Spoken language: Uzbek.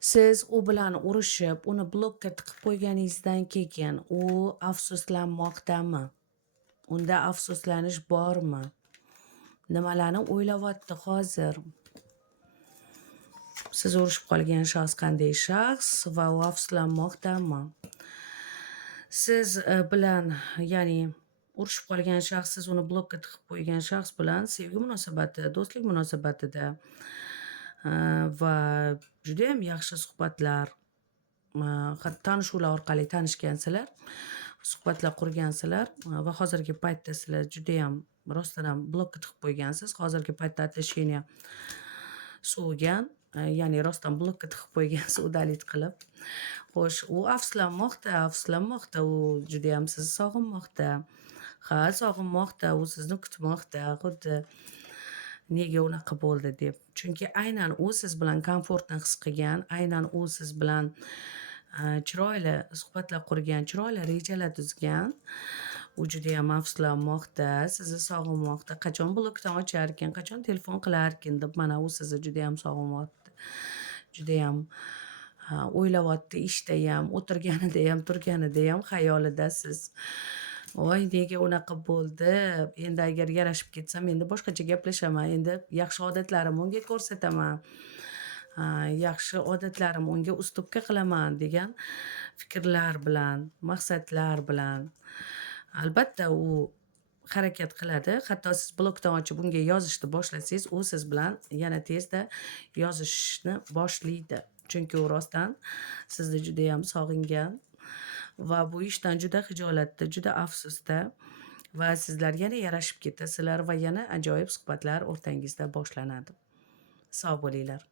Siz u bilan urushib, uni blokka tiqib qo'yganingizdan keyin u afsuslanmoqdami? Unda afsuslanish bormi? Nimalarni o'ylayapti hozir? Siz urushib qolgan shaxs qanday shaxs va u afsuslanmoqdami? Siz bilan, ya'ni urushib qolgan shaxs, siz uni blokka tiqib qo'ygan shaxs bilan sevgi munosabati, do'stlik munosabatida va judayam yaxshi suhbatlar, tanishuvlar orqali tanishgansizlar, suhbatlar qurgansizlar va hozirgi paytda sizlar judayam rostdan ham blokka tiqib qo'ygansiz. Hozirgi paytda отношения sovigan, ya'ni rostdan blokka tiqib qo'ygansiz udalik qilib. Xo'sh, u afsuslanmoqda, u judayam sizni sog'inmoqda. Ha, sog'inmoqda, u sizni kutmoqda, xuddi nega unaqa bo'ldi deb. Chunki aynan u siz bilan komfortni his qilgan, aynan u siz bilan chiroyli suhbatlar qurgan, chiroyli rejalar tuzgan. U judayam afsuslanmoqda, sizni sog'inmoqda. Qachon blokdan ocharkin, qachon telefon qilarkin deb mana u sizni judayam sog'inmoqda. Judayam o'ylayapti, ishdayam, o'tirganidayam, turganidayam xayolidasiz. Voy, nega unaqa bo'ldi? Endi agar yarashib ketsam, endi boshqacha gaplashaman, endi yaxshi odatlarimni unga ko'rsataman. Yaxshi odatlarim unga ustupka qilaman degan fikrlar bilan, maqsadlar bilan. Albatta u harakat qiladi. Hatto siz blokdan ochib unga yozishni boshlasangiz, u siz bilan yana tezda yozishni boshlaydi. Chunki u rostdan sizni judayam sog'ingan va bu ishdan juda xijolatda, juda afsusda va sizlar yana yarashib ketasizlar va yana ajoyib suhbatlar o'rtangizda boshlanadi. Sog' bo'linglar.